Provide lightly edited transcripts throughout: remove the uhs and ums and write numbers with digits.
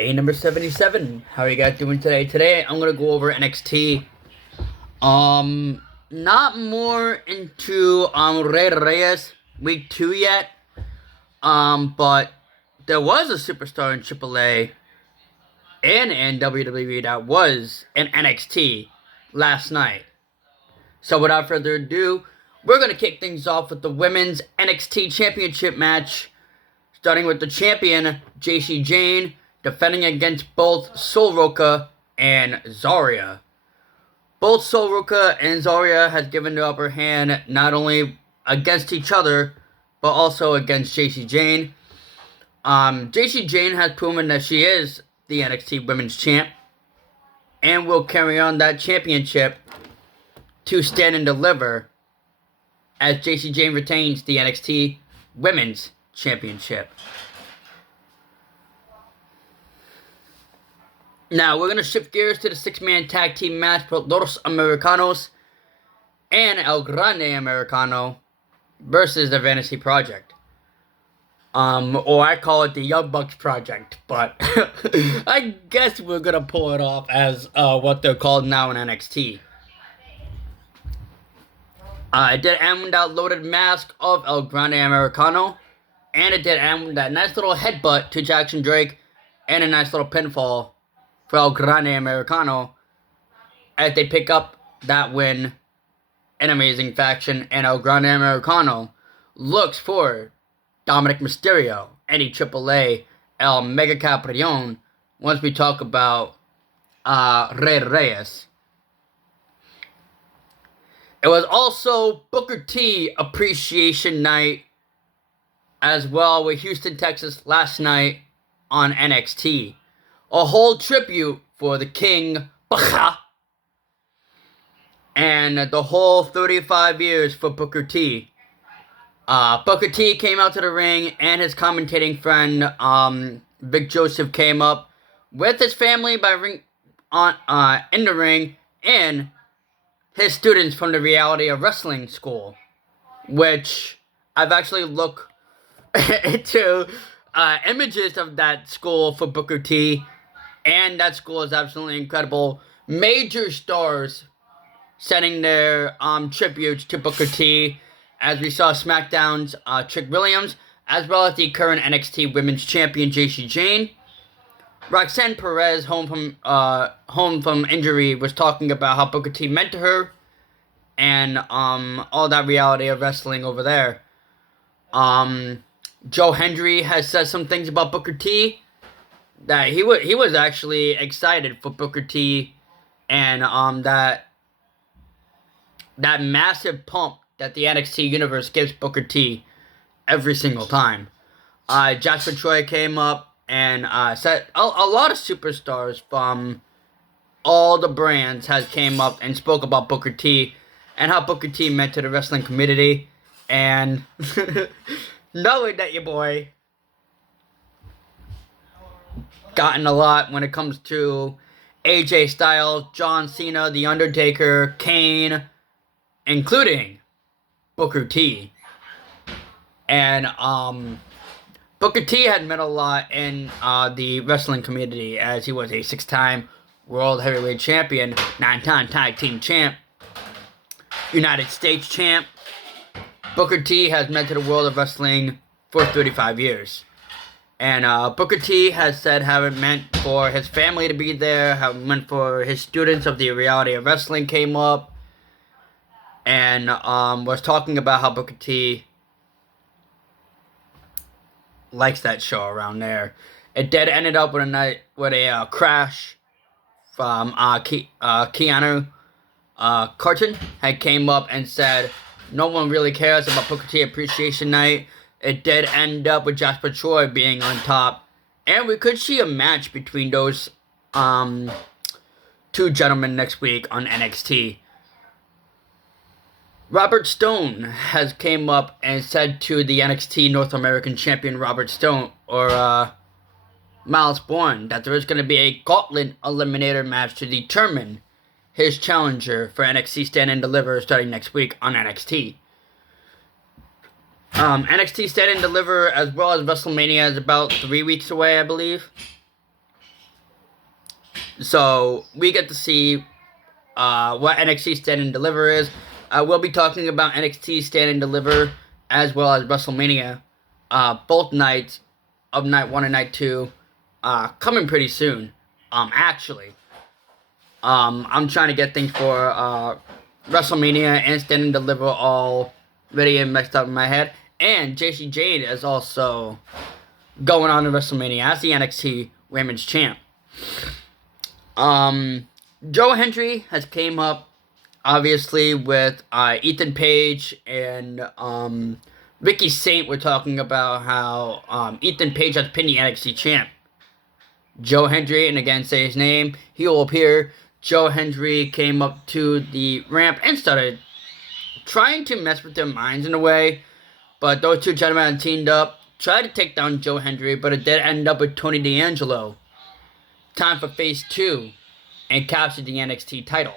Day number 77. How are you guys doing today? Today I'm gonna go over NXT. Not more into Rey Reyes week 2 yet. But there was a superstar in AAA and in WWE that was in NXT last night. So without further ado, we're gonna kick things off with the women's NXT Championship match, starting with the champion Jacy Jayne defending against both Sol Ruca and Zarya. Both Sol Ruca and Zarya has given the upper hand not only against each other, but also against Jacy Jayne. Jacy Jayne has proven that she is the NXT Women's Champ and will carry on that championship to Stand and Deliver as Jacy Jayne retains the NXT Women's Championship. Now, we're going to shift gears to the 6-man tag team match for Los Americanos and El Grande Americano versus the Fantasy Project. Or I call it the Young Bucks Project, but I guess we're going to pull it off as what they're called now in NXT. It did end with that loaded mask of El Grande Americano, and it did end with that nice little headbutt to Jackson Drake and a nice little pinfall for El Grande Americano as they pick up that win in Amazing Faction, and El Grande Americano looks for Dominic Mysterio, Eddie AAA, El Mega Caprion, once we talk about Rey Reyes. It was also Booker T Appreciation Night as well with Houston, Texas last night on NXT. A whole tribute for the King, Baka, and the whole 35 years for Booker T. Booker T came out to the ring, and his commentating friend, Vic Joseph, came up with his family in the ring, and his students from the Reality of Wrestling School, which I've actually looked into images of that school for Booker T, and that school is absolutely incredible. Major stars sending their tributes to Booker T, as we saw SmackDown's Trick Williams, as well as the current NXT Women's Champion Jacy Jayne. Roxanne Perez, home from injury, was talking about how Booker T meant to her, and all that Reality of Wrestling over there. Joe Hendry has said some things about Booker T, that he was actually excited for Booker T, and that massive pump that the NXT universe gives Booker T every single time. Jasper Troy came up and said a lot of superstars from all the brands came up and spoke about Booker T and how Booker T meant to the wrestling community, and knowing that your boy gotten a lot when it comes to AJ Styles, John Cena, The Undertaker, Kane, including Booker T. And Booker T had meant a lot in the wrestling community, as he was a 6-time World Heavyweight Champion, 9-time Tag Team Champ, United States Champ. Booker T has meant to the world of wrestling for 35 years. And Booker T has said how it meant for his family to be there, how it meant for his students of the Reality of Wrestling came up, and was talking about how Booker T likes that show around there. It did ended up with a crash from Keanu Carton had came up and said no one really cares about Booker T Appreciation Night. It did end up with Jasper Troy being on top, and we could see a match between those two gentlemen next week on NXT. Robert Stone has came up and said to the NXT North American Champion Robert Stone, or Miles Bourne, that there is going to be a gauntlet eliminator match to determine his challenger for NXT Stand and Deliver starting next week on NXT. NXT Stand and Deliver, as well as WrestleMania, is about 3 weeks away, I believe. So we get to see what NXT Stand and Deliver is. We'll be talking about NXT Stand and Deliver as well as WrestleMania, both nights of night 1 and night 2, coming pretty soon. Actually, I'm trying to get things for WrestleMania and Stand and Deliver all ready and mixed up in my head. And Jacy Jayne is also going on to WrestleMania as the NXT Women's Champ. Joe Hendry has came up, obviously, with Ethan Page and Ricky Saint. We're talking about how Ethan Page has pinned the NXT Champ. Joe Hendry, and again, say his name, he will appear. Joe Hendry came up to the ramp and started trying to mess with their minds in a way, but those two gentlemen teamed up, tried to take down Joe Hendry, but it did end up with Tony D'Angelo. Time for Phase 2, and captured the NXT title.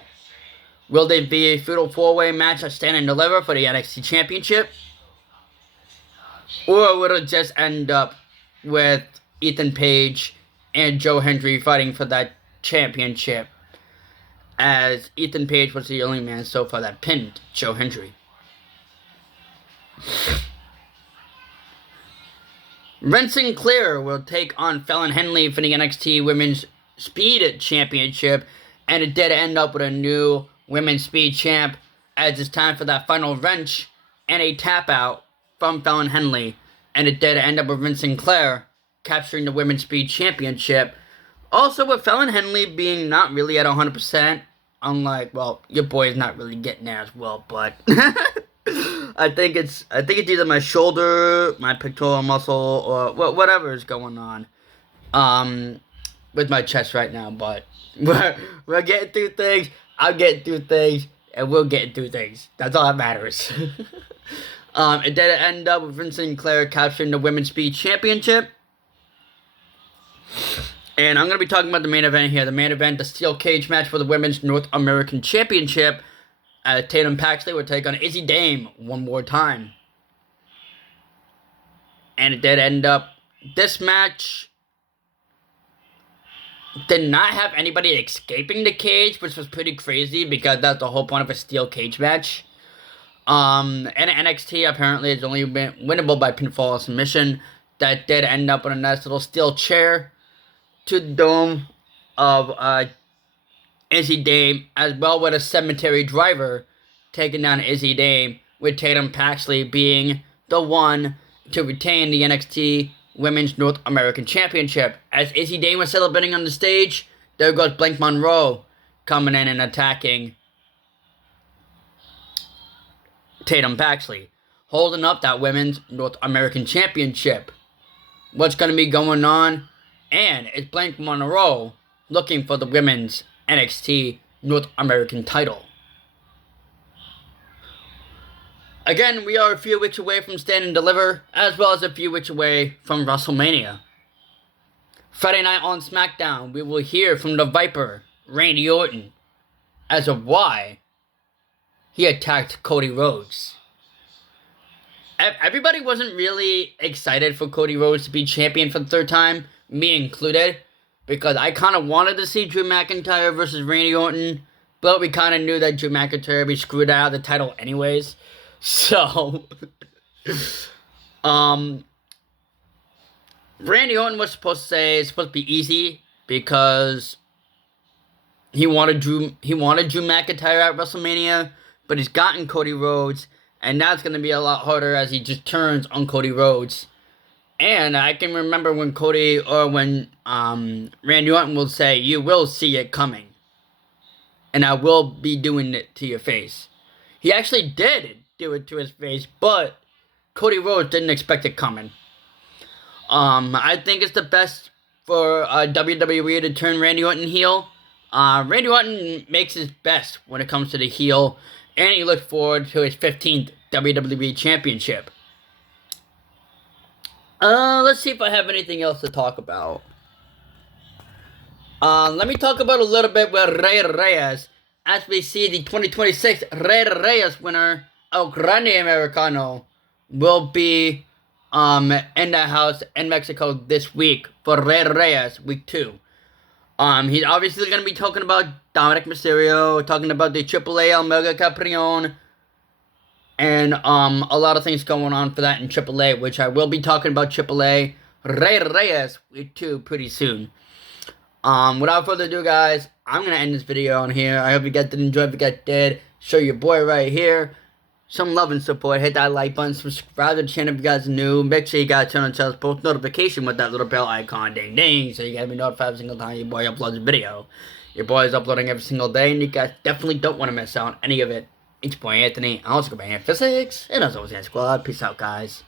Will there be a fatal 4-way match at Stand and Deliver for the NXT Championship? Or will it just end up with Ethan Page and Joe Hendry fighting for that championship, as Ethan Page was the only man so far that pinned Joe Hendry? Ren Sinclair will take on Fallon Henley for the NXT Women's Speed Championship, and it did end up with a new Women's Speed Champ, as it's time for that final wrench and a tap out from Fallon Henley, and it did end up with Ren Sinclair capturing the Women's Speed Championship. Also, with Fallon Henley being not really at 100%, unlike, well, your boy is not really getting there as well, but I think it's either my shoulder, my pectoral muscle, or whatever is going on with my chest right now. But we're getting through things. I'm getting through things, and we're getting through things. That's all that matters. It did end up with Ren Sinclair capturing the Women's Speed Championship. And I'm going to be talking about the main event here. The main event, the steel cage match for the Women's North American Championship. Tatum Paxley will take on Izzy Dame one more time. And it did end up, this match did not have anybody escaping the cage, which was pretty crazy because that's the whole point of a steel cage match. And NXT apparently is only winnable by pinfall or submission. That did end up on a nice little steel chair to the dome of Izzy Dame, as well with a cemetery driver taking down Izzy Dame, with Tatum Paxley being the one to retain the NXT Women's North American Championship. As Izzy Dame was celebrating on the stage, there goes Blank Monroe coming in and attacking Tatum Paxley, holding up that Women's North American Championship. What's going to be going on? And it's Blank Monroe looking for the Women's NXT North American title. Again, we are a few weeks away from Stand and Deliver, as well as a few weeks away from WrestleMania. Friday night on SmackDown, we will hear from the Viper, Randy Orton, as of why he attacked Cody Rhodes. Everybody wasn't really excited for Cody Rhodes to be champion for the third time, me included, because I kind of wanted to see Drew McIntyre versus Randy Orton, but we kind of knew that Drew McIntyre would be screwed out of the title anyways. So, Randy Orton was supposed to say it's supposed to be easy because he wanted Drew McIntyre at WrestleMania, but he's gotten Cody Rhodes, and now it's going to be a lot harder as he just turns on Cody Rhodes. And I can remember when Randy Orton will say, "You will see it coming, and I will be doing it to your face." He actually did do it to his face, but Cody Rhodes didn't expect it coming. I think it's the best for WWE to turn Randy Orton heel. Randy Orton makes his best when it comes to the heel, and he looks forward to his 15th WWE Championship. Let's see if I have anything else to talk about. Let me talk about a little bit with Rey Reyes, as we see the 2026 Rey Reyes winner, El Grande Americano, will be in the house in Mexico this week for Rey Reyes week 2. He's obviously going to be talking about Dominic Mysterio, talking about the AAA El Mega Caprion, and a lot of things going on for that in AAA, which I will be talking about AAA Rey Reyes with 2 pretty soon. Without further ado, guys, I'm going to end this video on here. I hope you guys did enjoy. If you guys did, show your boy right here some love and support. Hit that like button, subscribe to the channel if you guys are new. Make sure you guys turn on the channel's post notification with that little bell icon, ding ding, so you gotta be notified every single time your boy uploads a video. Your boy is uploading every single day, and you guys definitely don't want to miss out on any of it. It's your boy Anthony. I also go by Physics, and as always, Squad. Peace out, guys.